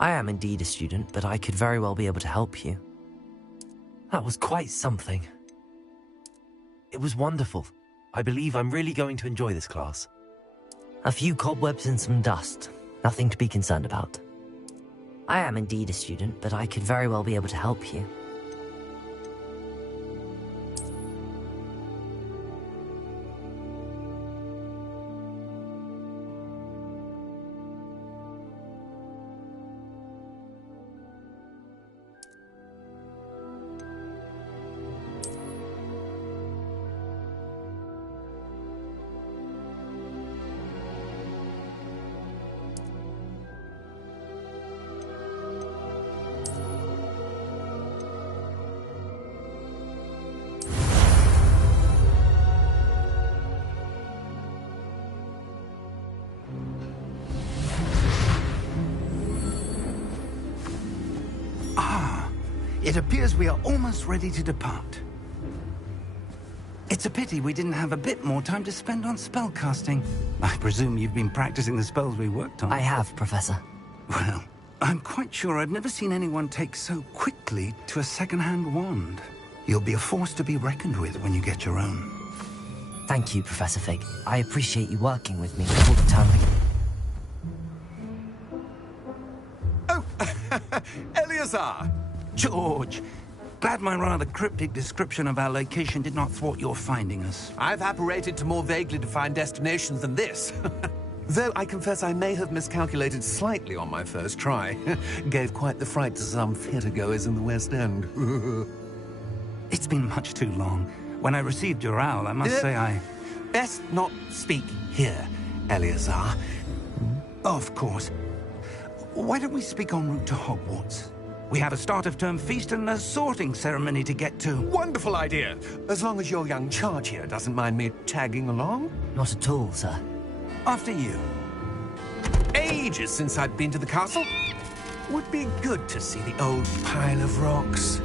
I am indeed a student, but I could very well be able to help you. That was quite something. It was wonderful. I believe I'm really going to enjoy this class. A few cobwebs and some dust. Nothing to be concerned about. I am indeed a student, but I could very well be able to help you. It appears we are almost ready to depart. It's a pity we didn't have a bit more time to spend on spellcasting. I presume you've been practicing the spells we worked on. I have, Professor. Well, I'm quite sure I've never seen anyone take so quickly to a second-hand wand. You'll be a force to be reckoned with when you get your own. Thank you, Professor Fig. I appreciate you working with me all the time. Oh, Eleazar! George, glad my rather cryptic description of our location did not thwart your finding us. I've apparated to more vaguely defined destinations than this. Though I confess I may have miscalculated slightly on my first try. Gave quite the fright to some theatre-goers in the West End. It's been much too long. When I received your owl, I must say I... Best not speak here, Eleazar. Of course. Why don't we speak en route to Hogwarts? We have a start-of-term feast and a sorting ceremony to get to. Wonderful idea! As long as your young charge here doesn't mind me tagging along. Not at all, sir. After you. Ages since I'd been to the castle. Would be good to see the old pile of rocks.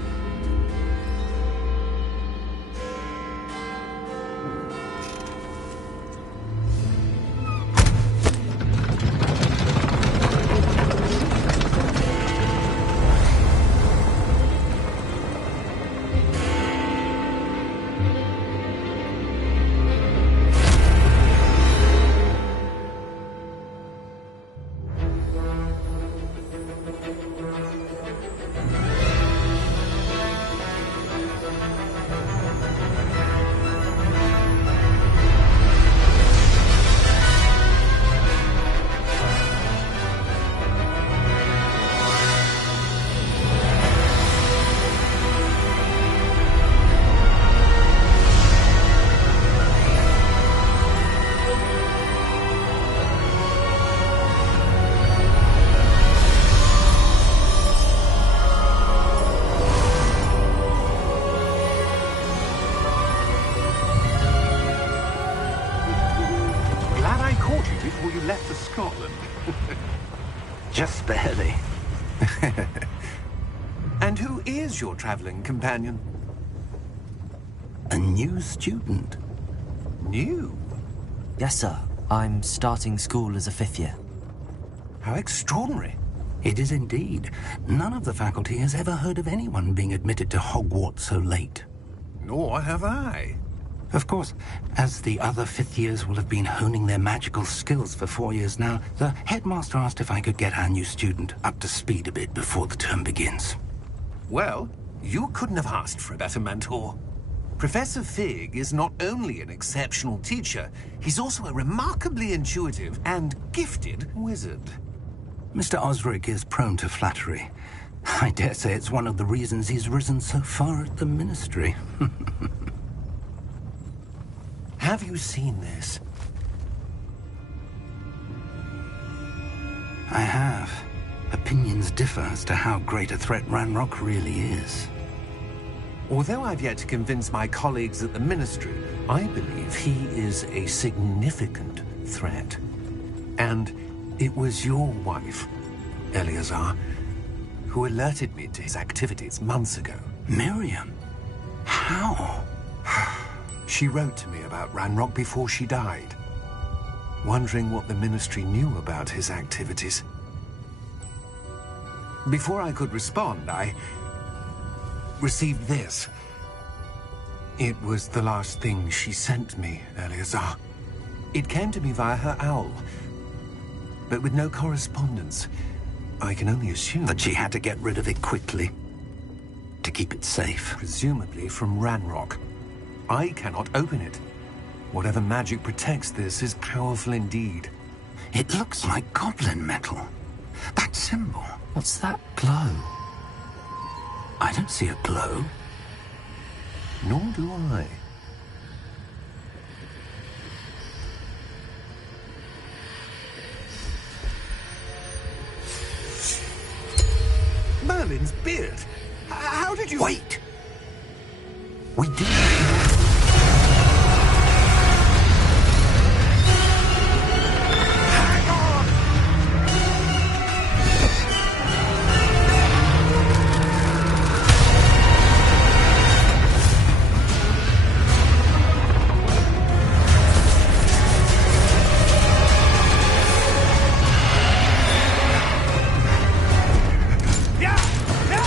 Just barely. And who is your traveling companion? A new student. New? Yes, sir. I'm starting school as a 5th year. How extraordinary. It is indeed. None of the faculty has ever heard of anyone being admitted to Hogwarts so late. Nor have I. Of course, as the other 5th years will have been honing their magical skills for 4 years now, the headmaster asked if I could get our new student up to speed a bit before the term begins. Well, you couldn't have asked for a better mentor. Professor Fig is not only an exceptional teacher, he's also a remarkably intuitive and gifted wizard. Mr. Osric is prone to flattery. I dare say it's one of the reasons he's risen so far at the Ministry. Have you seen this? I have. Opinions differ as to how great a threat Ranrock really is. Although I've yet to convince my colleagues at the Ministry, I believe he is a significant threat. And it was your wife, Eleazar, who alerted me to his activities months ago. Miriam? How? She wrote to me about Ranrock before she died, wondering what the Ministry knew about his activities. Before I could respond, I received this. It was the last thing she sent me, Eleazar. It came to me via her owl, but with no correspondence. I can only assume That she had to get rid of it quickly, to keep it safe. presumably from Ranrock. I cannot open it. Whatever magic protects this is powerful indeed. It looks like goblin metal. That symbol. What's that glow? I don't see a glow. Nor do I. Merlin's beard. How did you... Wait! We do. Hang on! Yeah! Yeah!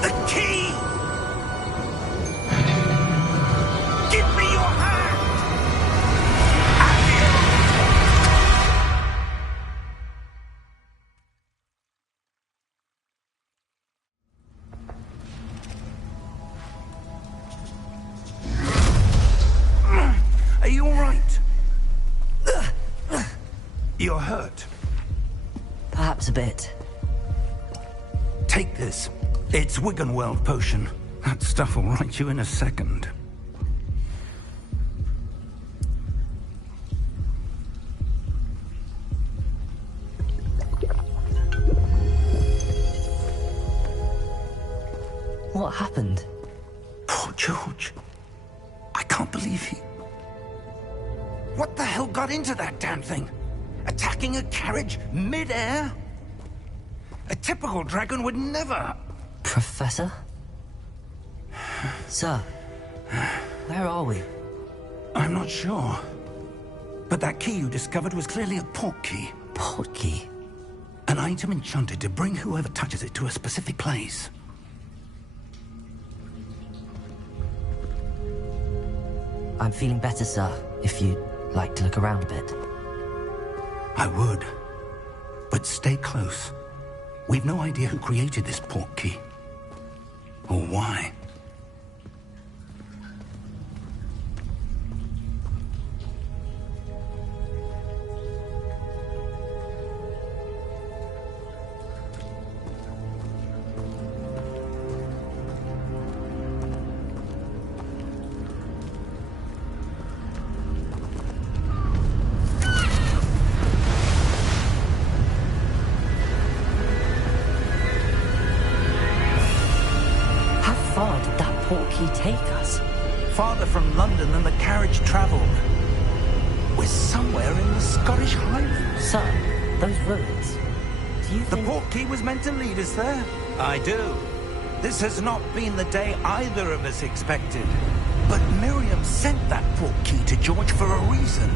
The key! Give me your hand! Are you all right? You're hurt. Perhaps a bit. Take this. It's Wiggenweld potion. That stuff will right you in a second. What happened? Poor George. I can't believe he... What the hell got into that damn thing? Attacking a carriage mid-air? A typical dragon would never... Professor? Sir, where are we? I'm not sure. But that key you discovered was clearly a port key. Port key. An item enchanted to bring whoever touches it to a specific place. I'm feeling better, sir, if you'd like to look around a bit. I would. But stay close. We've no idea who created this port key. Or why. How far did that port key take us? Farther from London than the carriage travelled. We're somewhere in the Scottish Highlands. Sir, those ruins. Do you The think... port key was meant to lead us there? I do. This has not been the day either of us expected. But Miriam sent that port key to George for a reason.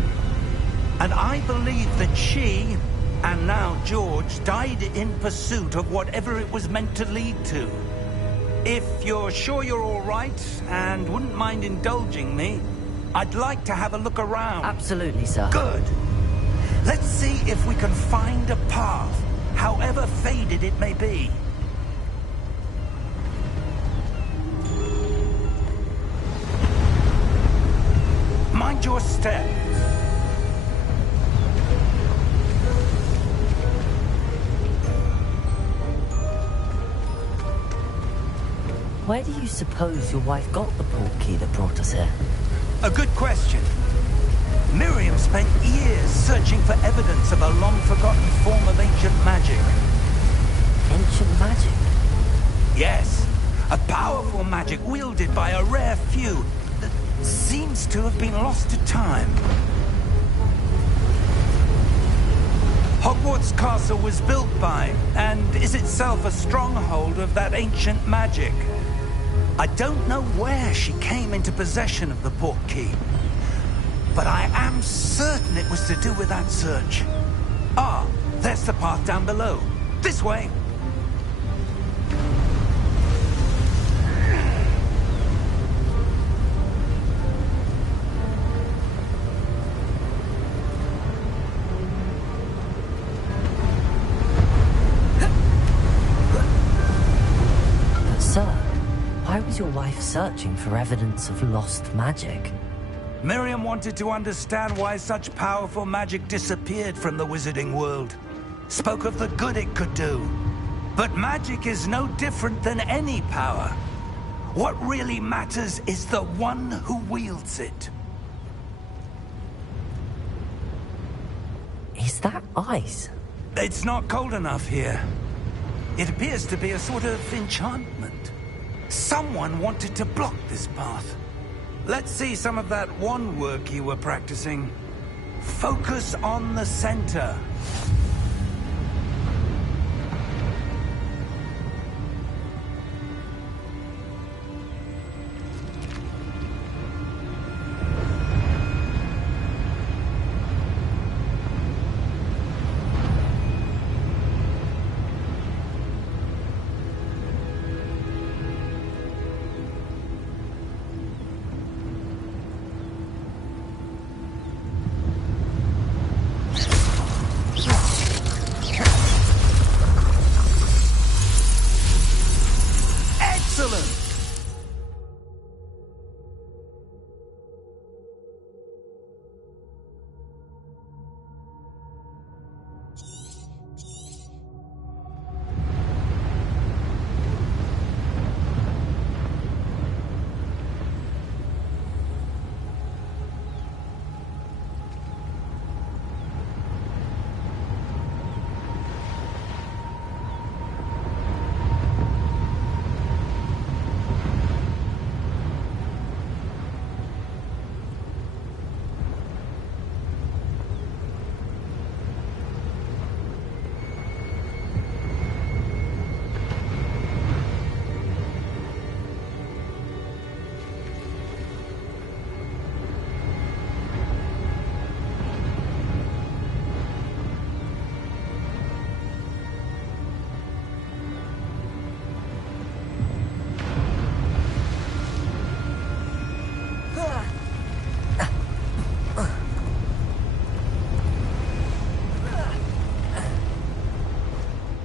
And I believe that she, and now George, died in pursuit of whatever it was meant to lead to. If you're sure you're all right, and wouldn't mind indulging me, I'd like to have a look around. Absolutely, sir. Good. Let's see if we can find a path, however faded it may be. Mind your step. Where do you suppose your wife got the port key that brought us here? A good question. Miriam spent years searching for evidence of a long-forgotten form of ancient magic. Ancient magic? Yes, a powerful magic wielded by a rare few that seems to have been lost to time. Hogwarts Castle was built by, and is itself a stronghold of that ancient magic. I don't know where she came into possession of the portkey, but I am certain it was to do with that search. Ah, there's the path down below. This way. Sir, why was your wife searching for evidence of lost magic? Miriam wanted to understand why such powerful magic disappeared from the wizarding world. Spoke of the good it could do. But magic is no different than any power. What really matters is the one who wields it. Is that ice? It's not cold enough here. It appears to be a sort of enchantment. Someone wanted to block this path. Let's see some of that wand work you were practicing. Focus on the center.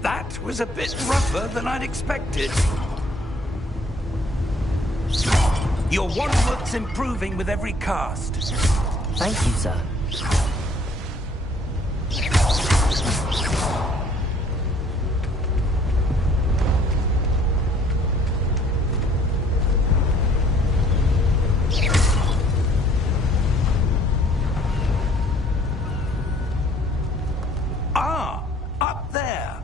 That was a bit rougher than I'd expected. Your wand work's improving with every cast. Thank you, sir. Ah, up there.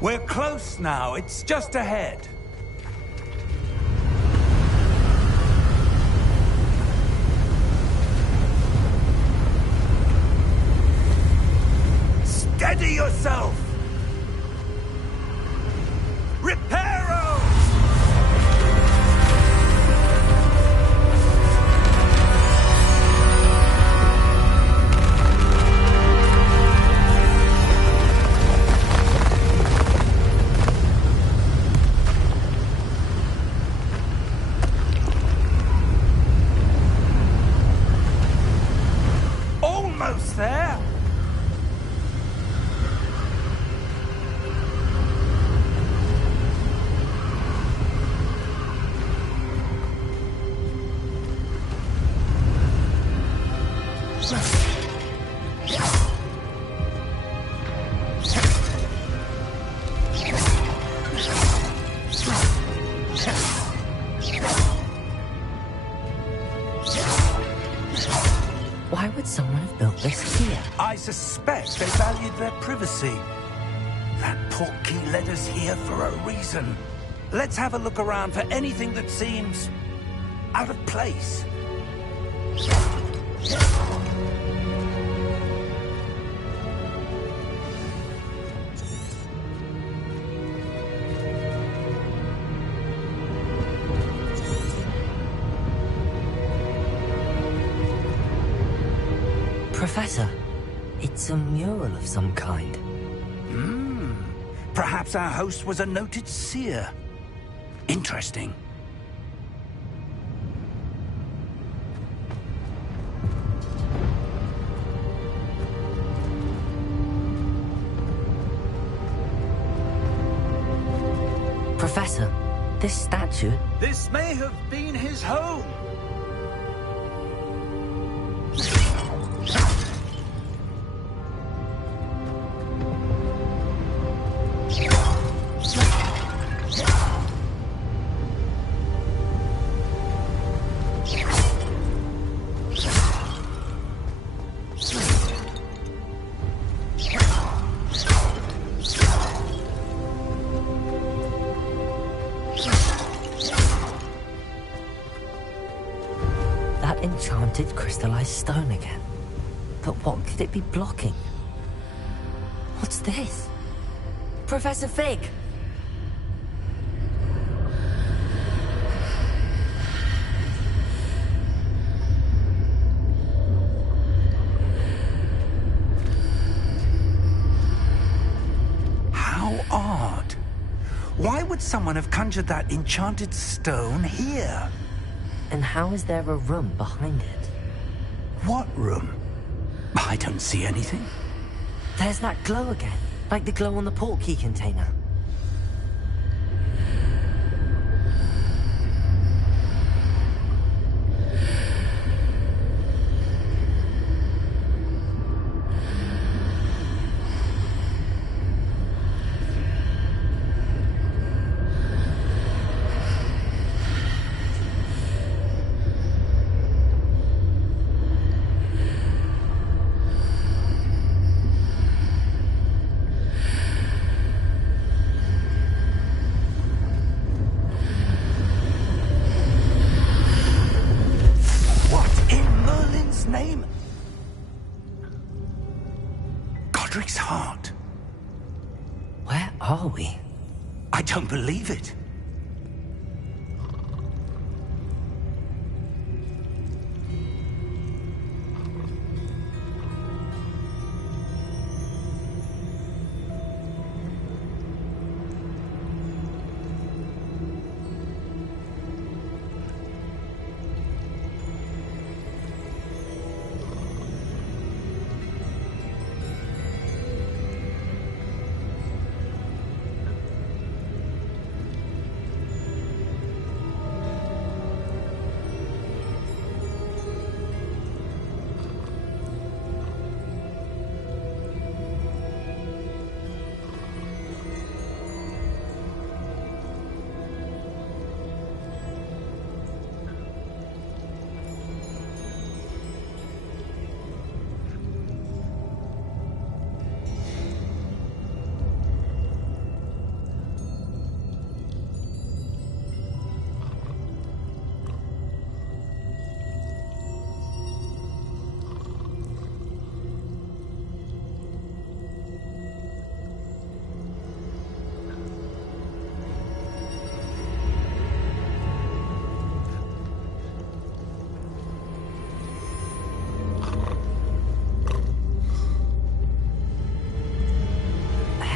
We're close now. It's just ahead. Steady yourself! Reparo! Almost there! suspect they valued their privacy. That portkey led us here for a reason. Let's have a look around for anything that seems out of place. Professor, it's a mural of some kind. Perhaps our host was a noted seer. Interesting. Professor, this statue... This may have been his home. Enchanted crystallized stone again. But what could it be blocking? What's this? Professor Fig! How odd. Why would someone have conjured that enchanted stone here? And how is there a room behind it? What room? I don't see anything. There's that glow again, like the glow on the portkey container. Heart. Where are we? I don't believe it.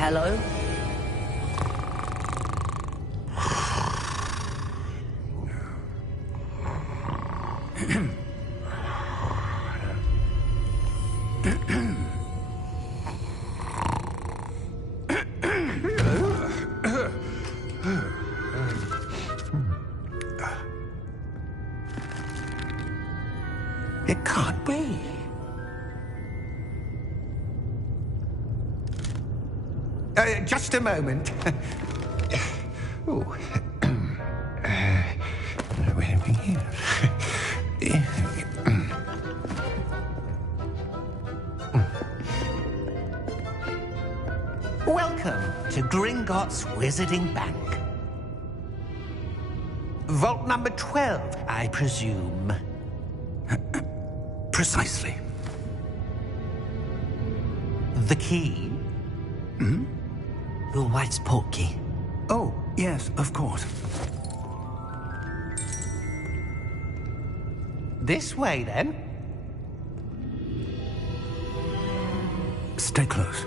Hello? It can't be. Just a moment. Oh. Where are we here? Welcome to Gringotts Wizarding Bank. Vault number 12, I presume. Precisely. The key? Your wife's portkey. Oh, yes, of course. This way, then. Stay close.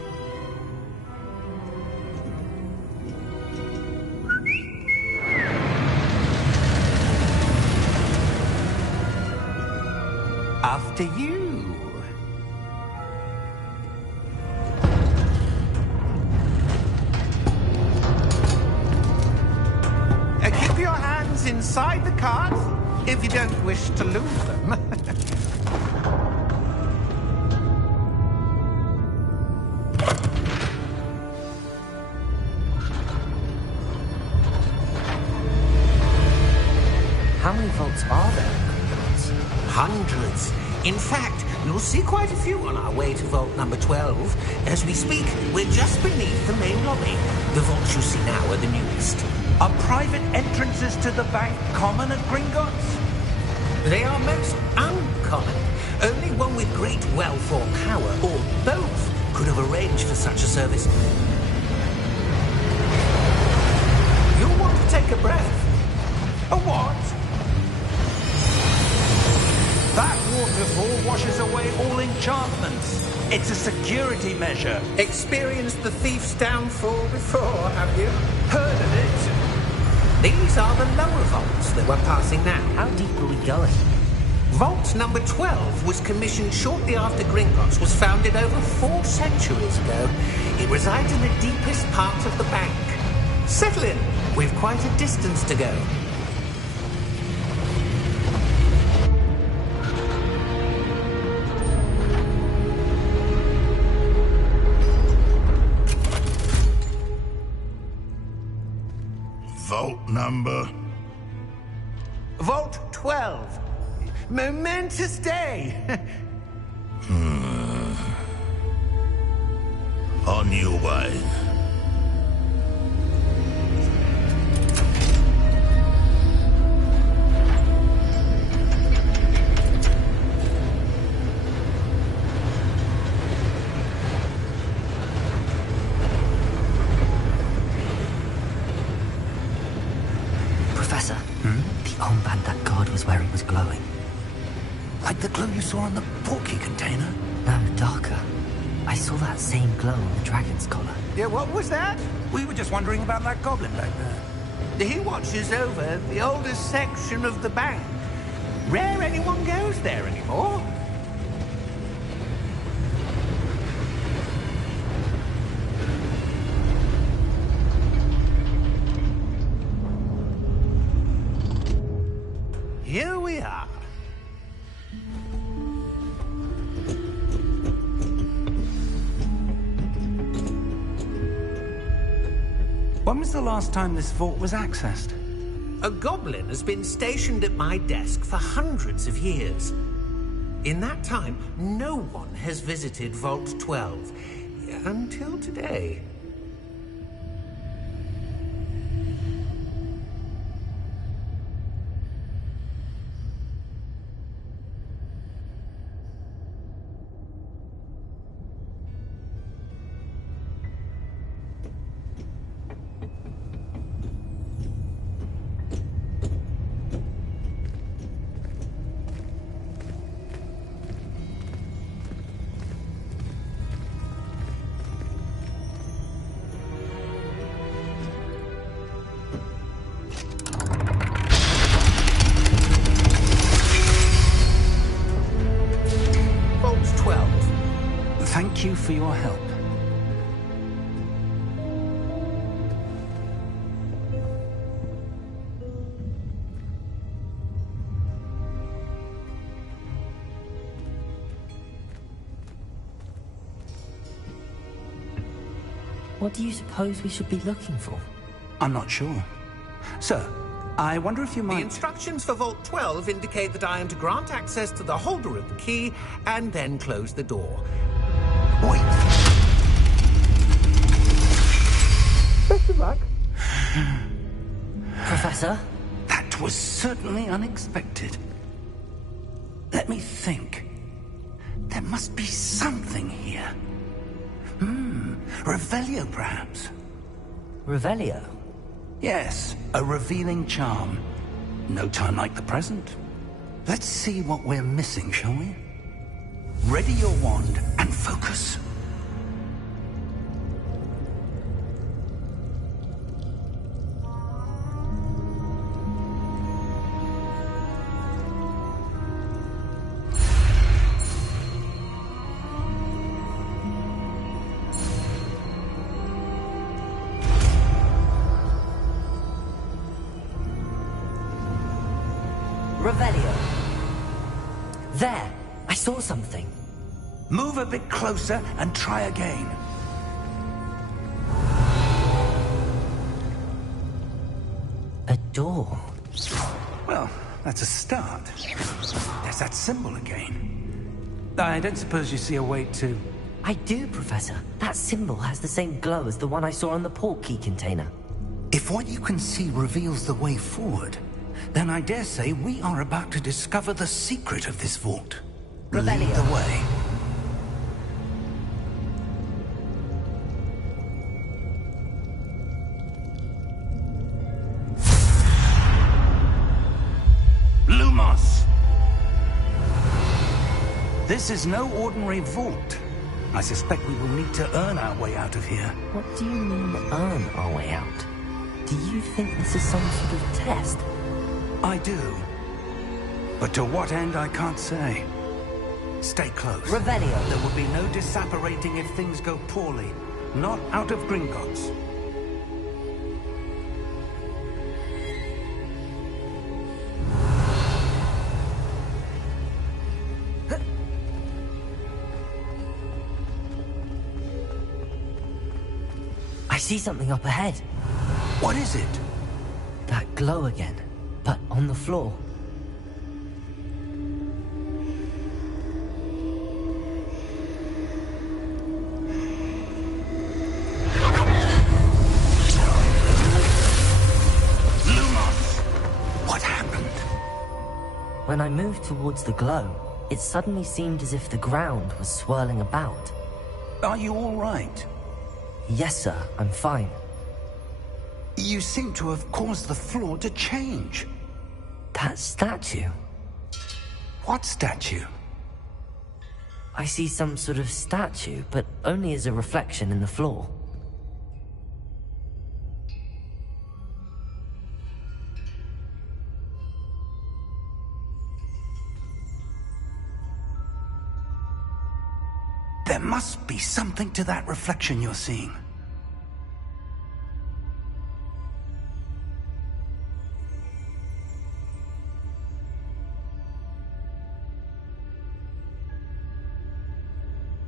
After you. Keep your hands inside the cards if you don't wish to lose them. How many vaults are there in Gringotts? Hundreds. In fact, you'll see quite a few on our way to vault number 12. As we speak, we're just beneath the main lobby. The vaults you see now are the newest. Are private entrances to the bank common at Gringotts? They are most uncommon. Only one with great wealth or power, or both, could have arranged for such a service. You'll want to take a breath. A what? That waterfall washes away all enchantments. It's a security measure. Experienced the thief's downfall before, have you? Heard of it? These are the lower vaults that we're passing now. How deep are we going? Vault number 12 was commissioned shortly after Gringotts was founded over 4 centuries ago. It resides in the deepest part of the bank. Settle in. We've quite a distance to go. Vault number? Vault 12. Momentous day. On your way. Professor, the armband that guard was wearing was glowing. Like the glow you saw on the portkey container? No, darker. I saw that same glow on the dragon's collar. Yeah, what was that? We were just wondering about that goblin back there. He watches over the oldest section of the bank. Rare anyone goes there anymore. Here we are. When was the last time this vault was accessed? A goblin has been stationed at my desk for hundreds of years. In that time, no one has visited Vault 12. Until today. Thank you for your help. What do you suppose we should be looking for? I'm not sure. Sir, I wonder if you The might... instructions for Vault 12 indicate that I am to grant access to the holder of the key and then close the door. Wait. Professor? That was certainly unexpected. Let me think. There must be something here. Revelio, perhaps? Revelio? Yes, a revealing charm. No time like the present. Let's see what we're missing, shall we? Ready your wand and focus. Revelio. There! I saw something. Move a bit closer and try again. A door. Well, that's a start. There's that symbol again. I don't suppose you see a way to... I do, Professor. That symbol has the same glow as the one I saw on the portkey container. If what you can see reveals the way forward, then I dare say we are about to discover the secret of this vault. Revelio. Lead the way. Lumos! This is no ordinary vault. I suspect we will need to earn our way out of here. What do you mean, earn our way out? Do you think this is some sort of test? I do. But to what end, I can't say. Stay close. Revelio. There will be no disapparating if things go poorly. Not out of Gringotts. I see something up ahead. What is it? That glow again, but on the floor. Lumos! What happened? When I moved towards the glow, it suddenly seemed as if the ground was swirling about. Are you all right? Yes, sir, I'm fine. You seem to have caused the floor to change. That statue. What statue? I see some sort of statue, but only as a reflection in the floor. There must be something to that reflection you're seeing.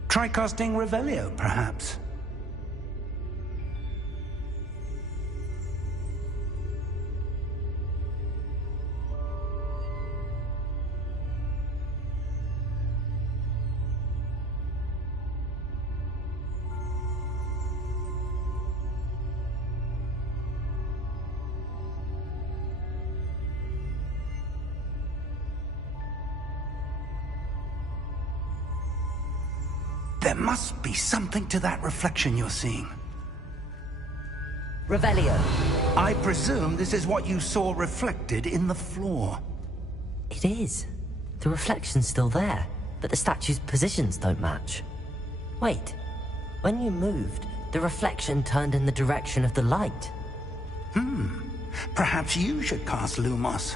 Try casting Revelio, perhaps. There must be something to that reflection you're seeing. Revelio. I presume this is what you saw reflected in the floor. It is. The reflection's still there, but the statue's positions don't match. Wait. When you moved, the reflection turned in the direction of the light. Perhaps you should cast Lumos.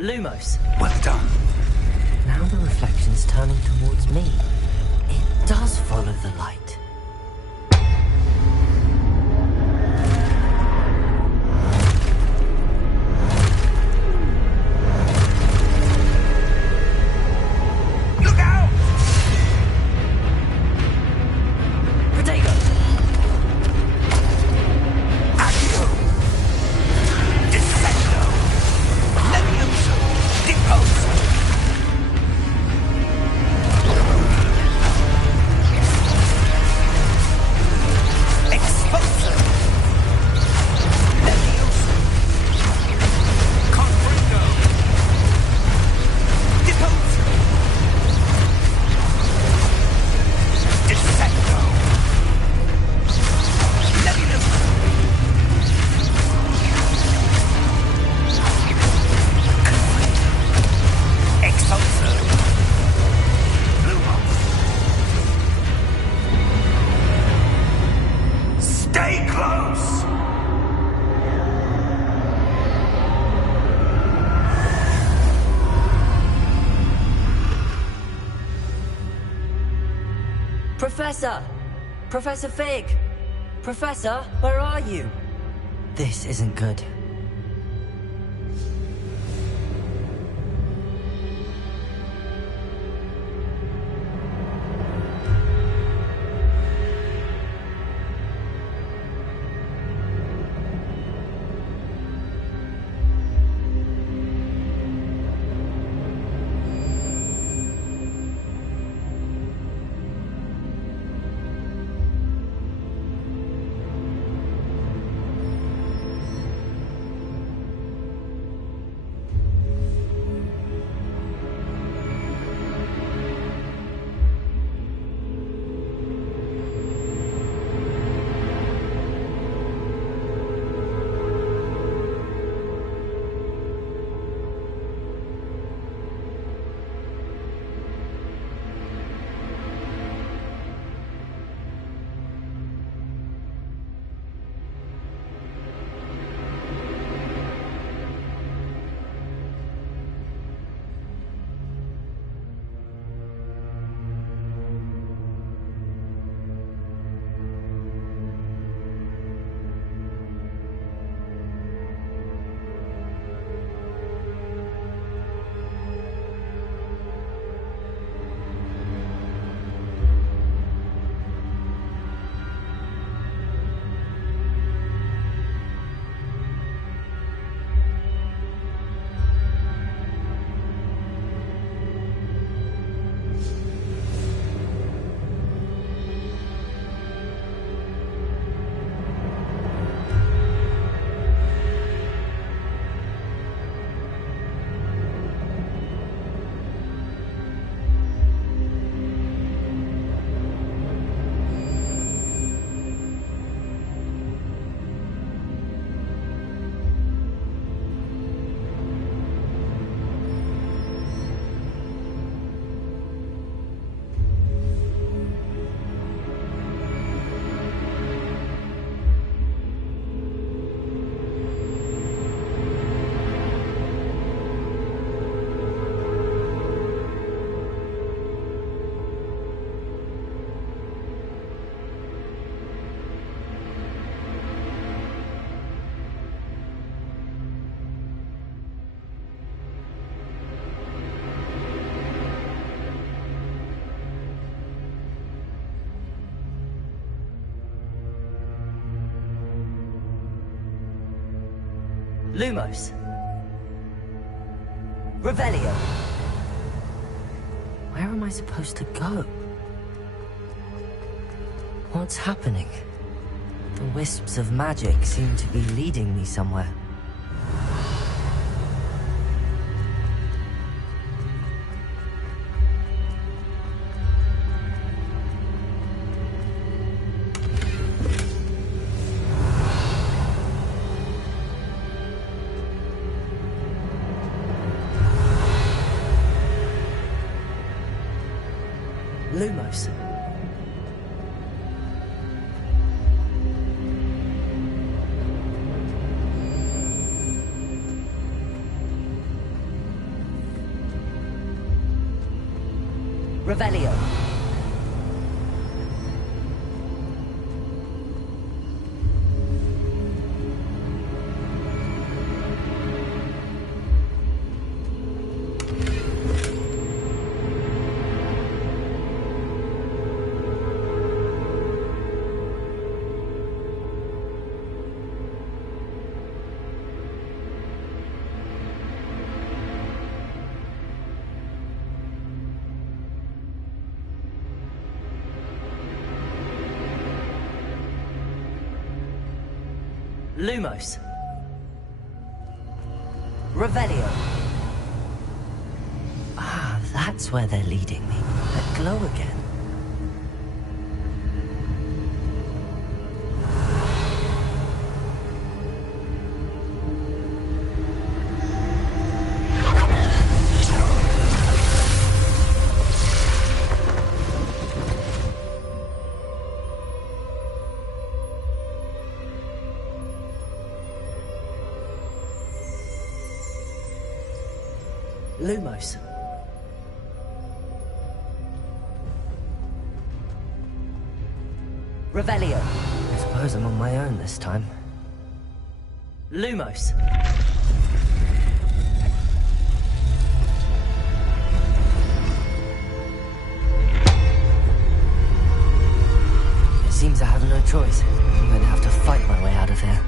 Lumos. Well done. Now the reflection's turning towards me. It does follow the light. Look out! Potato! Accio! Descendo! Levioso! Deposo! Exposo! Levioso! Confringo! Deposo! Descendo! Levioso! Exposo! Lumos! Stay close! Professor! Professor Fig! Professor, where are you? This isn't good. Lumos. Revelio. Where am I supposed to go? What's happening? The wisps of magic seem to be leading me somewhere. Lumos. Revelio. Lumos. Revelio. Ah, that's where they're leading me. That glow again. Lumos. Revelio. I suppose I'm on my own this time. Lumos. It seems I have no choice. I'm going to have to fight my way out of here.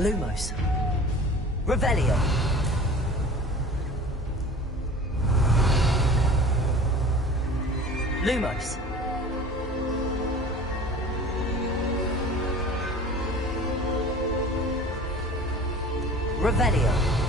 Lumos. Revelio. Lumos. Revelio.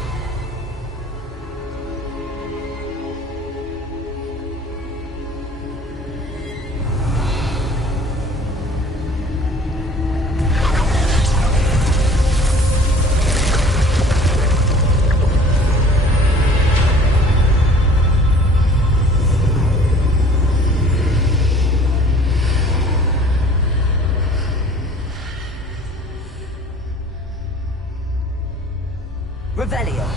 Revelio.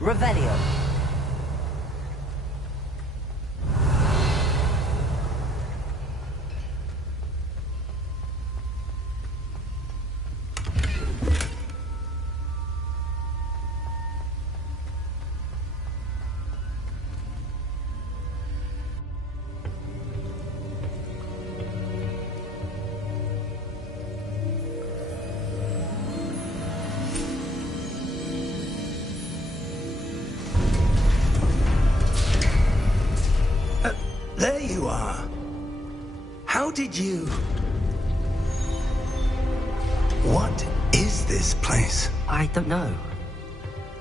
Revelio. There you are. How did you... What is this place? I don't know.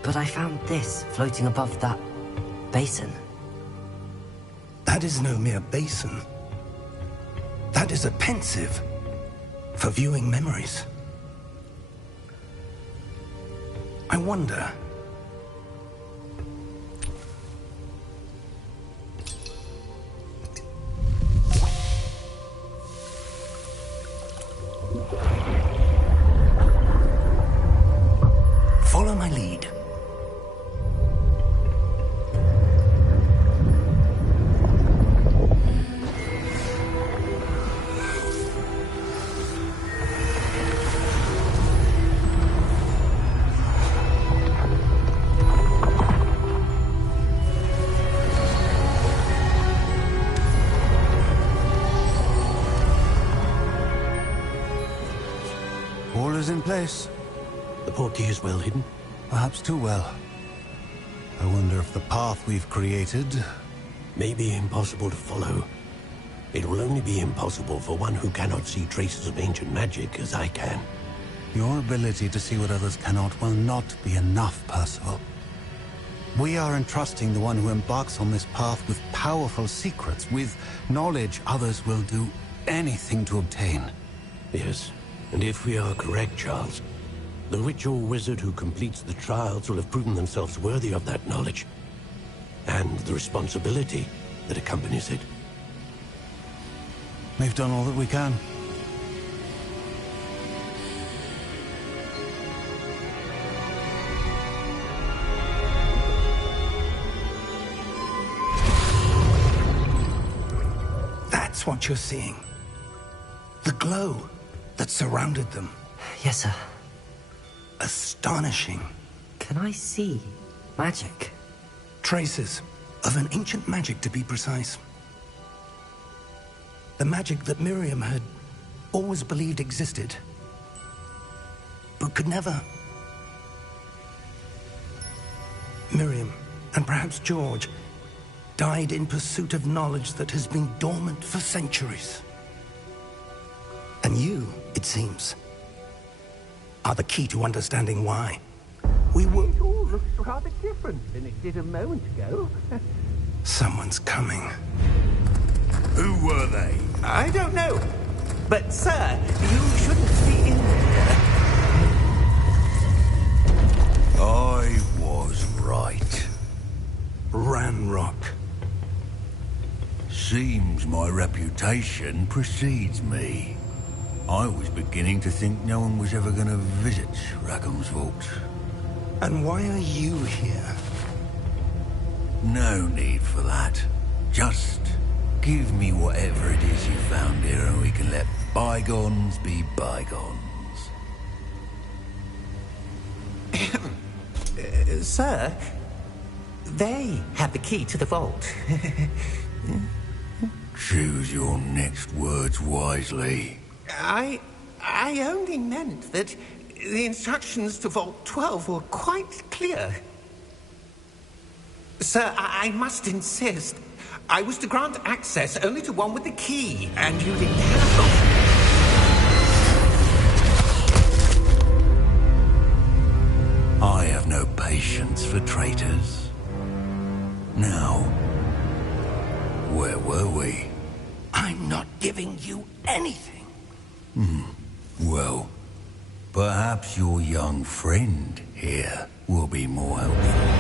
But I found this floating above that basin. That is no mere basin. That is a pensive for viewing memories. I wonder... Follow my lead. All is in place. The portkey is well hidden. Perhaps too well. I wonder if the path we've created... May be impossible to follow. It will only be impossible for one who cannot see traces of ancient magic as I can. Your ability to see what others cannot will not be enough, Percival. We are entrusting the one who embarks on this path with powerful secrets, with knowledge others will do anything to obtain. Yes, and if we are correct, Charles, the witch or wizard who completes the trials will have proven themselves worthy of that knowledge, and the responsibility that accompanies it. We've done all that we can. That's what you're seeing. The glow that surrounded them. Yes, sir. Astonishing. Can I see magic? Traces of an ancient magic, to be precise. The magic that Miriam had always believed existed, but could never. Miriam, and perhaps George, died in pursuit of knowledge that has been dormant for centuries. And you, it seems, are the key to understanding why. We were... It all looks rather different than it did a moment ago. Someone's coming. Who were they? I don't know. But, sir, you shouldn't be in there. I was right. Ranrock. Seems my reputation precedes me. I was beginning to think no one was ever going to visit Rackham's vault. And why are you here? No need for that. Just give me whatever it is you found here and we can let bygones be bygones. Sir, they have the key to the vault. Choose your next words wisely. I only meant that the instructions to Vault 12 were quite clear. Sir, I must insist. I was to grant access only to one with the key, and you didn't have... I have no patience for traitors. Now, where were we? I'm not giving you anything. Well, perhaps your young friend here will be more helpful.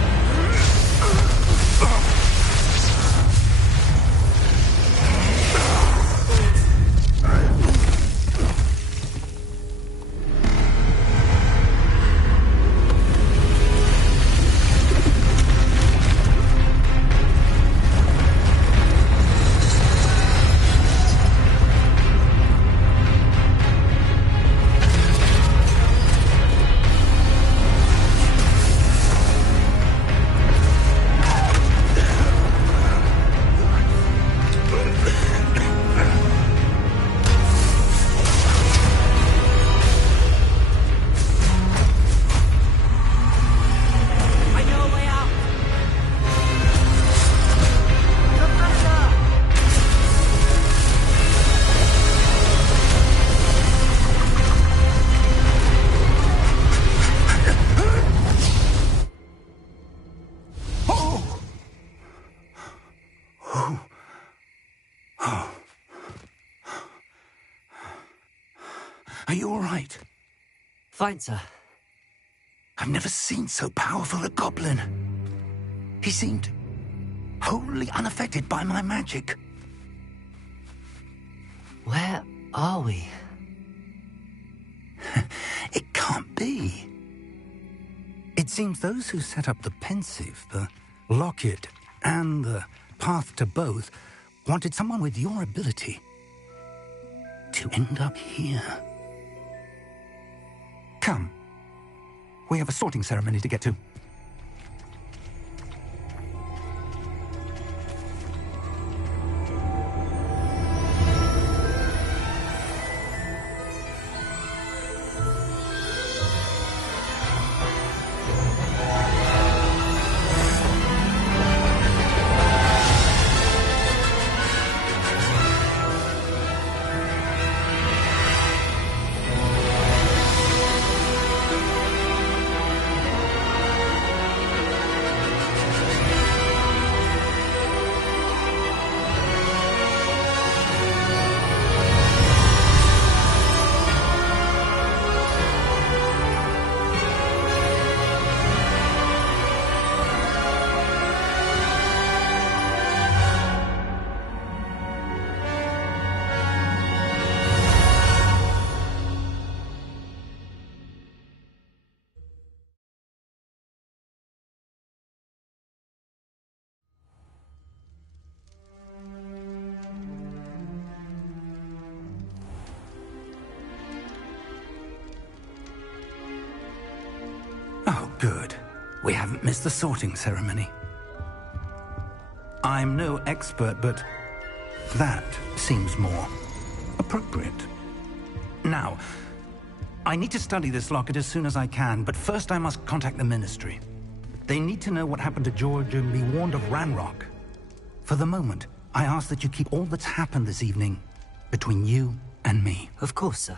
Are you all right? Fine, sir. I've never seen so powerful a goblin. He seemed wholly unaffected by my magic. Where are we? It can't be. It seems those who set up the pensive, the locket, and the path to both wanted someone with your ability to end up here. Come. We have a sorting ceremony to get to. Oh, good. We haven't missed the sorting ceremony. I'm no expert, but that seems more appropriate. Now, I need to study this locket as soon as I can, but first I must contact the Ministry. They need to know what happened to George and be warned of Ranrock. For the moment, I ask that you keep all that's happened this evening between you and me. Of course, sir.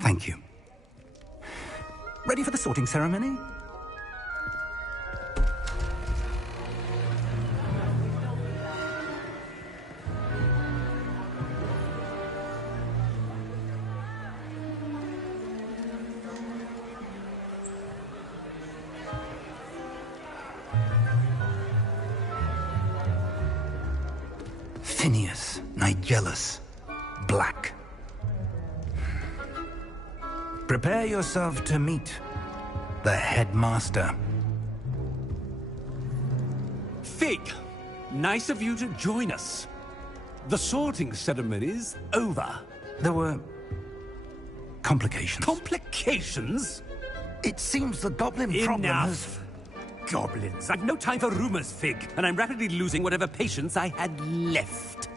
Thank you. Ready for the sorting ceremony? Phineas, Nigellus, Black. Prepare yourself to meet the headmaster. Fig, nice of you to join us. The sorting ceremony's over. There were complications. Complications? It seems the goblin problem has... Enough! Goblins. I've no time for rumors, Fig, and I'm rapidly losing whatever patience I had left.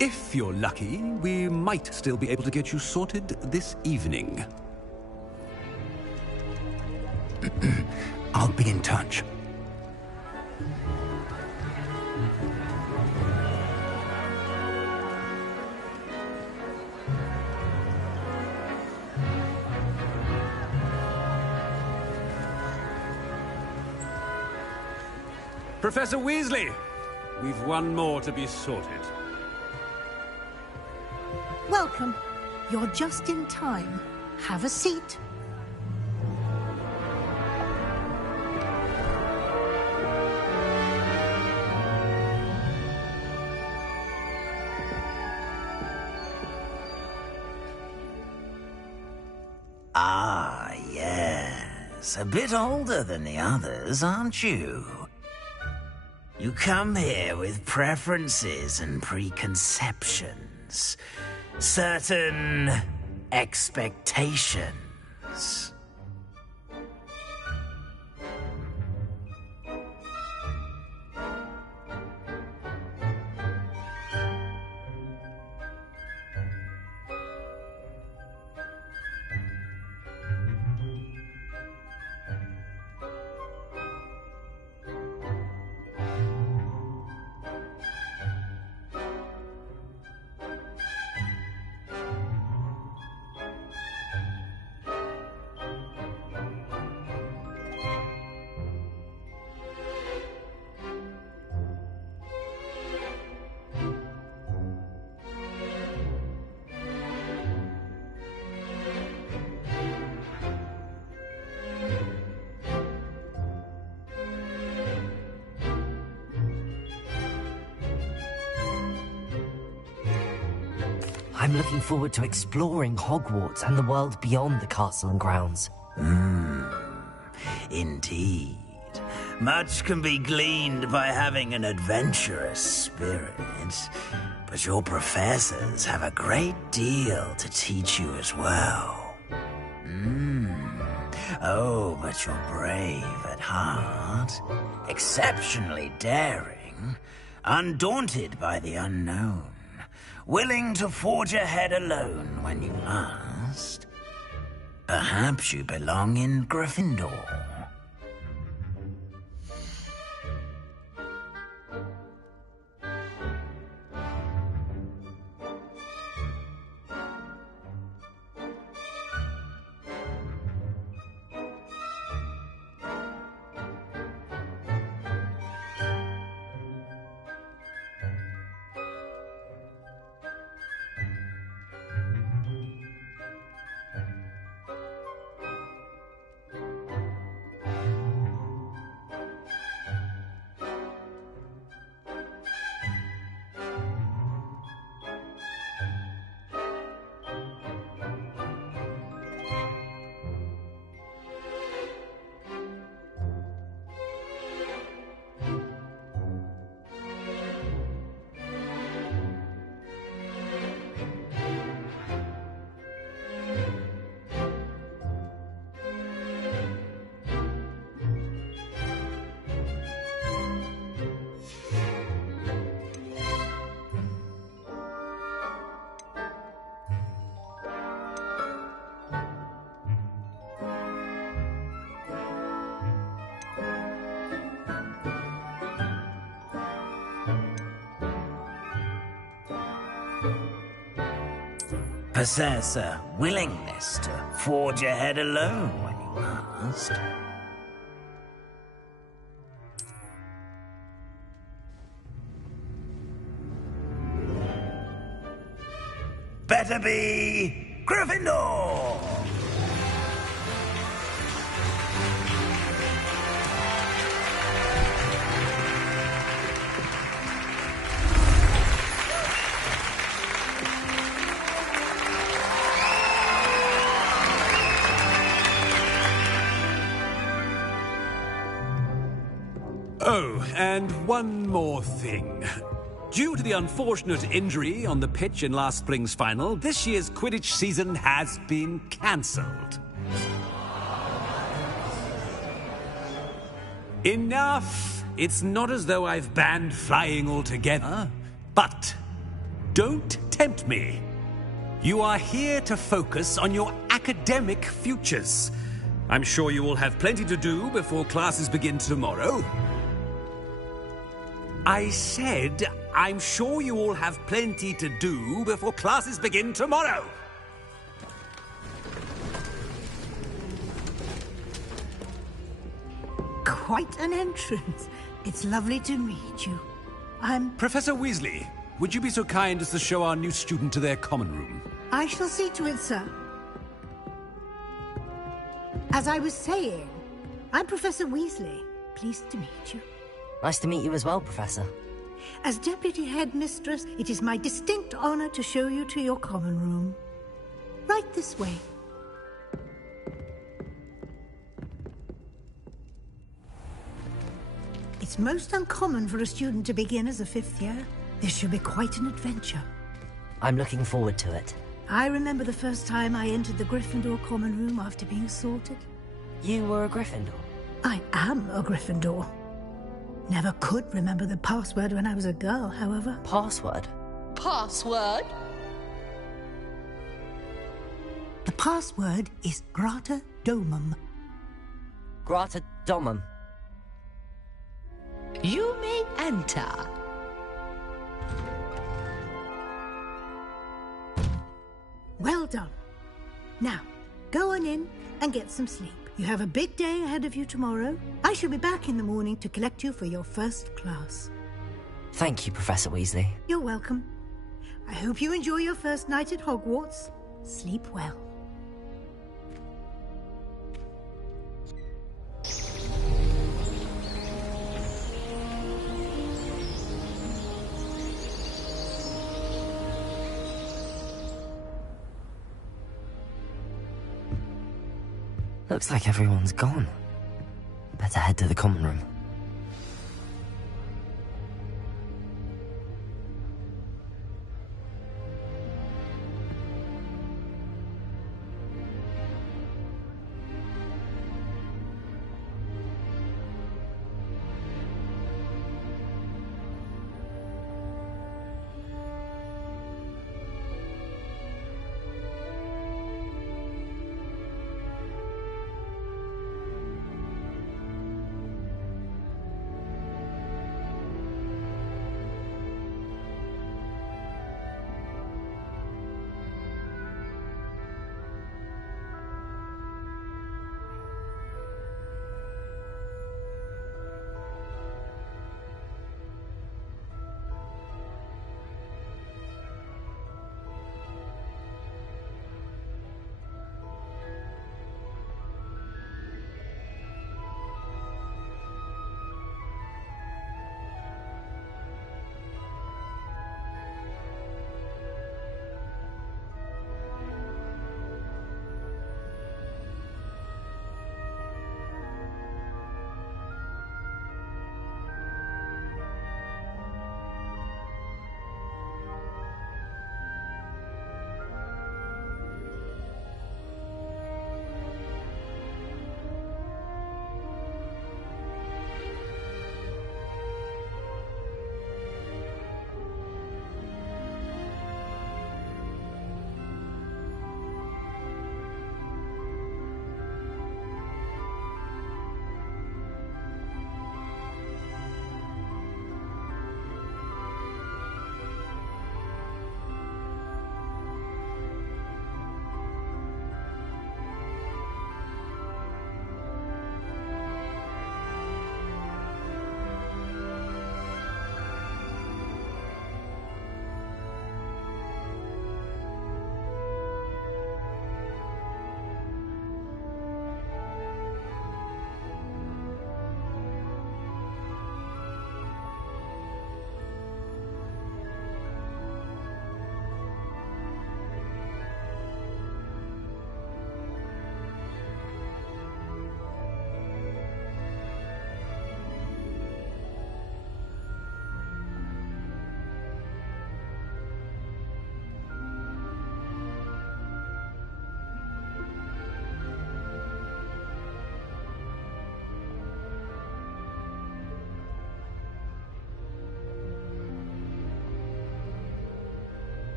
If you're lucky, we might still be able to get you sorted this evening. I'll be in touch. Professor Weasley, we've one more to be sorted. Welcome. You're just in time. Have a seat. Ah, yes. A bit older than the others, aren't you? You come here with preferences and preconceptions. Certain expectations. I'm looking forward to exploring Hogwarts and the world beyond the castle and grounds. Indeed. Much can be gleaned by having an adventurous spirit, but your professors have a great deal to teach you as well. Oh, but you're brave at heart, exceptionally daring, undaunted by the unknown, willing to forge ahead alone when you must. Perhaps you belong in Gryffindor. Possess a willingness to forge ahead alone when you must. Better be Gryffindor! Oh, and one more thing. Due to the unfortunate injury on the pitch in last spring's final, this year's Quidditch season has been cancelled. Enough! It's not as though I've banned flying altogether, but don't tempt me. You are here to focus on your academic futures. I'm sure you will have plenty to do before classes begin tomorrow. I said, I'm sure you all have plenty to do before classes begin tomorrow. Quite an entrance. It's lovely to meet you. I'm... Professor Weasley, would you be so kind as to show our new student to their common room? I shall see to it, sir. As I was saying, I'm Professor Weasley. Pleased to meet you. Nice to meet you as well, Professor. As Deputy Headmistress, it is my distinct honor to show you to your common room. Right this way. It's most uncommon for a student to begin as a fifth year. This should be quite an adventure. I'm looking forward to it. I remember the first time I entered the Gryffindor common room after being sorted. You were a Gryffindor? I am a Gryffindor. Never could remember the password when I was a girl, however. Password? Password? The password is Grata Domum. Grata Domum. You may enter. Well done. Now, go on in and get some sleep. You have a big day ahead of you tomorrow. I shall be back in the morning to collect you for your first class. Thank you, Professor Weasley. You're welcome. I hope you enjoy your first night at Hogwarts. Sleep well. Looks like everyone's gone. Better head to the common room.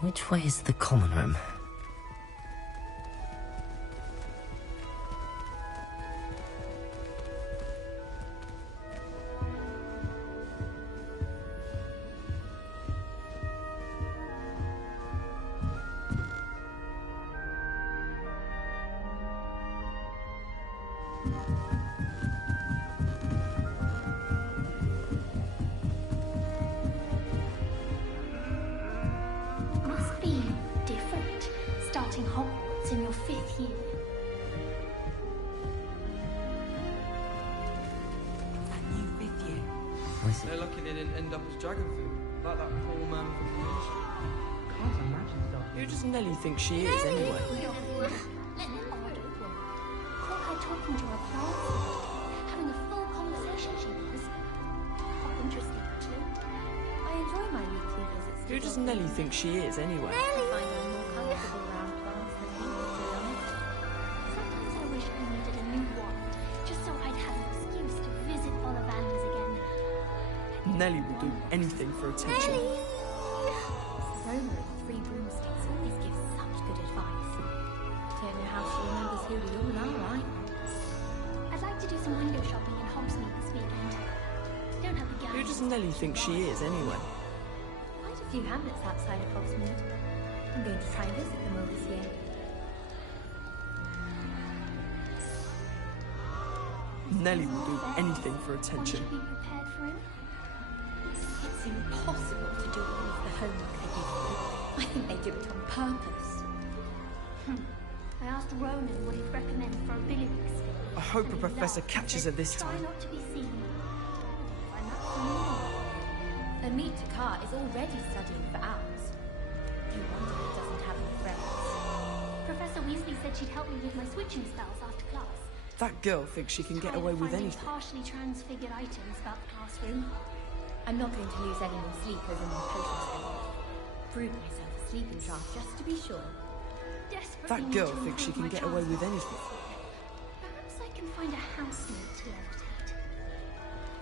Which way is the common room? Must be different, starting Hogwarts in your 5th year. That new 5th year. They're lucky they didn't end up as dragon food, like that poor man from the ministry. Can't imagine stuff. Who does Nelly think she is, anyway? Caught her talking to her class, having a full conversation. She was quite interesting, actually. I enjoy my weekly visits. Who does Nelly think she is, anyway? I find her more comfortable around plants than people, to be honest. Sometimes I wish I needed a new wand, just so I'd have an excuse to visit Ollivanders again. Nelly will do anything for attention. Roma with 3 broomsticks always gives such good advice. Don't know how she remembers who we all are, right? I'd like to do some window shopping in Hogsmeade this weekend. Don't have the Who does Nelly think she is, anyway? Quite a few hamlets outside of Hogsmeade. I'm going to try and visit them all this year. Nelly will do anything for attention. Be prepared for him. It's impossible to do all of the homework they give you. I think they do it on purpose. I asked Ronan what he'd recommend for a billywick skill. I hope a professor catches her this Try time. not to be seen. Find that familiar. Amita Carr is already studying for hours. You wonder he doesn't have any friends. Professor Weasley said she'd help me with my switching spells after class. That girl thinks she can get away with Finding anything. partially transfigured items about the classroom. I'm not going to lose any more sleep over my potion spell. Brewed myself a sleeping draft just to be sure. That girl thinks she can get away with anything. Perhaps I can find a housemate to levitate.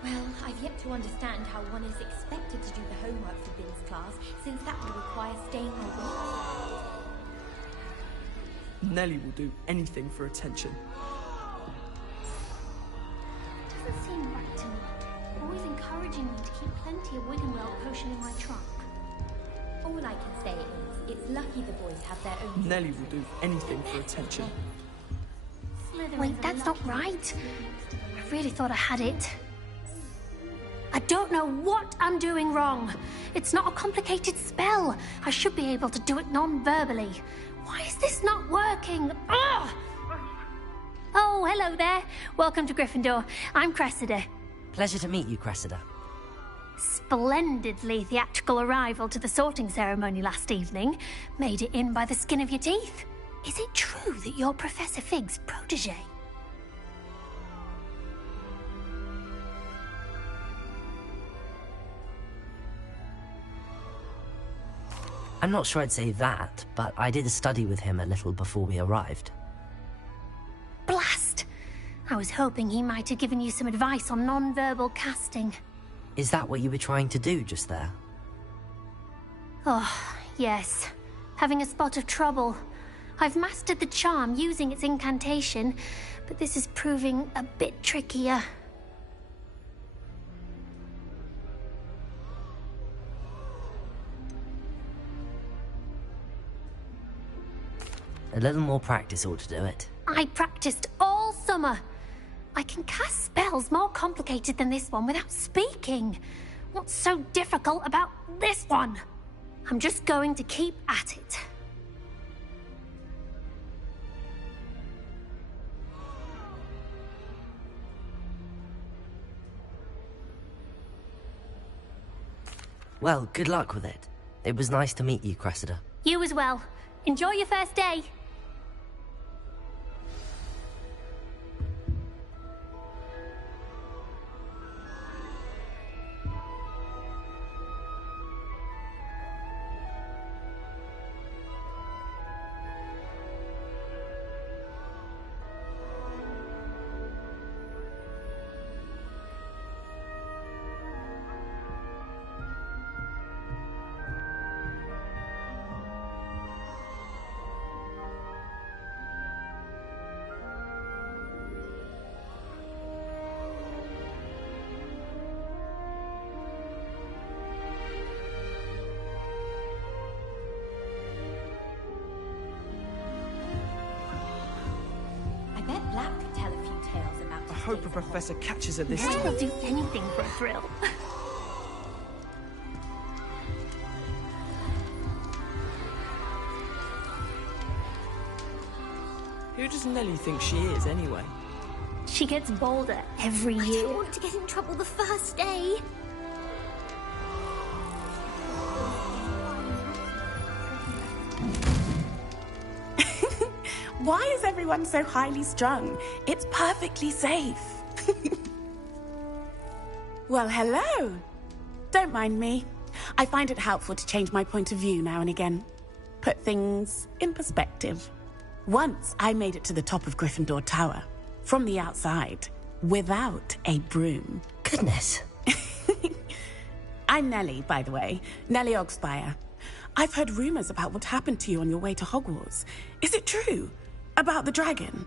Well, I've yet to understand how one is expected to do the homework for Bill's class, since that would require staying awake. Nelly will do anything for attention. Doesn't seem right to me. Always encouraging me to keep plenty of Wiggenweld potion in my trunk. All I can say is, it's lucky the boys have their own... Nelly will do anything for attention. Wait, that's not right. I really thought I had it. I don't know what I'm doing wrong. It's not a complicated spell. I should be able to do it non-verbally. Why is this not working? Ugh! Oh, hello there. Welcome to Gryffindor. I'm Cressida. Pleasure to meet you, Cressida. Splendidly theatrical arrival to the sorting ceremony last evening. Made it in by the skin of your teeth. Is it true that you're Professor Fig's protege? I'm not sure I'd say that, but I did study with him a little before we arrived. Blast! I was hoping he might have given you some advice on non-verbal casting. Is that what you were trying to do just there? Oh, yes. Having a spot of trouble. I've mastered the charm using its incantation, but this is proving a bit trickier. A little more practice ought to do it. I practiced all summer. I can cast spells more complicated than this one without speaking. What's so difficult about this one? I'm just going to keep at it. Well, good luck with it. It was nice to meet you, Cressida. You as well. Enjoy your first day. hope a professor catches her this I time. will do anything for a thrill. Who does Nellie think she is, anyway? She gets bolder every year. I don't want to get in trouble the first day. Why is everyone so highly strung? It's perfectly safe. Well, hello. Don't mind me. I find it helpful to change my point of view now and again. Put things in perspective. Once I made it to the top of Gryffindor Tower, from the outside, without a broom. Goodness. I'm Nellie, by the way. Nellie Ogspire. I've heard rumors about what happened to you on your way to Hogwarts. Is it true? About the dragon?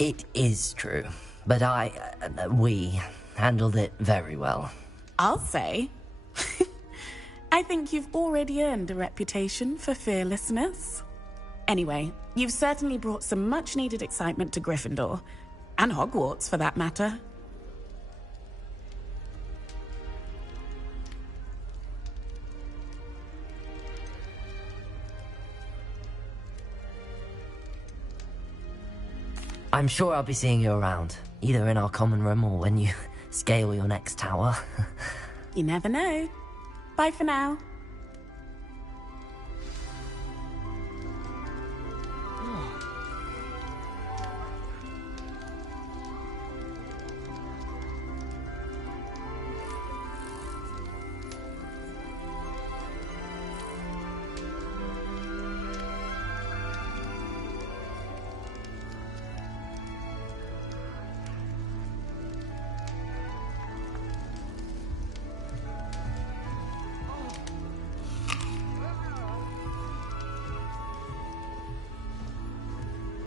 It is true, but we handled it very well. I'll say. I think you've already earned a reputation for fearlessness. Anyway, you've certainly brought some much-needed excitement to Gryffindor. And Hogwarts, for that matter. I'm sure I'll be seeing you around, either in our common room or when you scale your next tower. You never know. Bye for now.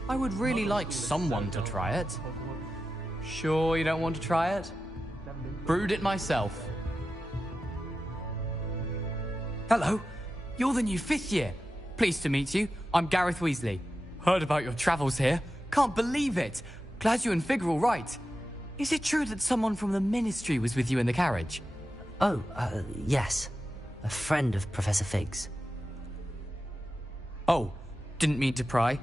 I would really like someone to try it. Sure you don't want to try it? Brewed it myself. Hello, you're the new 5th year. Pleased to meet you. I'm Gareth Weasley. Heard about your travels here. Can't believe it. Glad you and Fig are all right. Is it true that someone from the Ministry was with you in the carriage? Oh, yes. A friend of Professor Fig's. Oh, didn't mean to pry.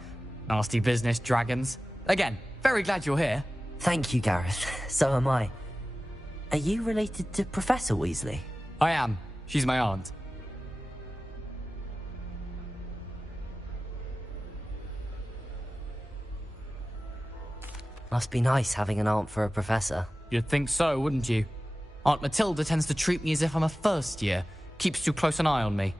Nasty business, dragons. Again, very glad you're here. Thank you, Gareth. So am I. Are you related to Professor Weasley? I am. She's my aunt. Must be nice having an aunt for a professor. You'd think so, wouldn't you? Aunt Matilda tends to treat me as if I'm a first year. Keeps too close an eye on me.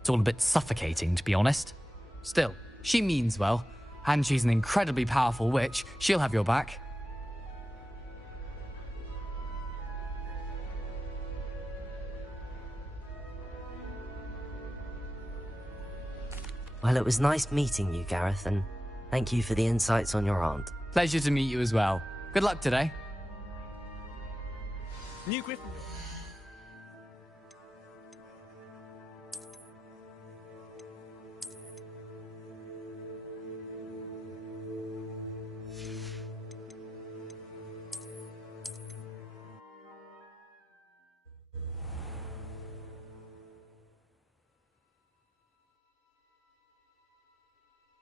It's all a bit suffocating, to be honest. Still, she means well. And she's an incredibly powerful witch. She'll have your back. Well, it was nice meeting you, Gareth, and thank you for the insights on your aunt. Pleasure to meet you as well. Good luck today. New Gryffindor.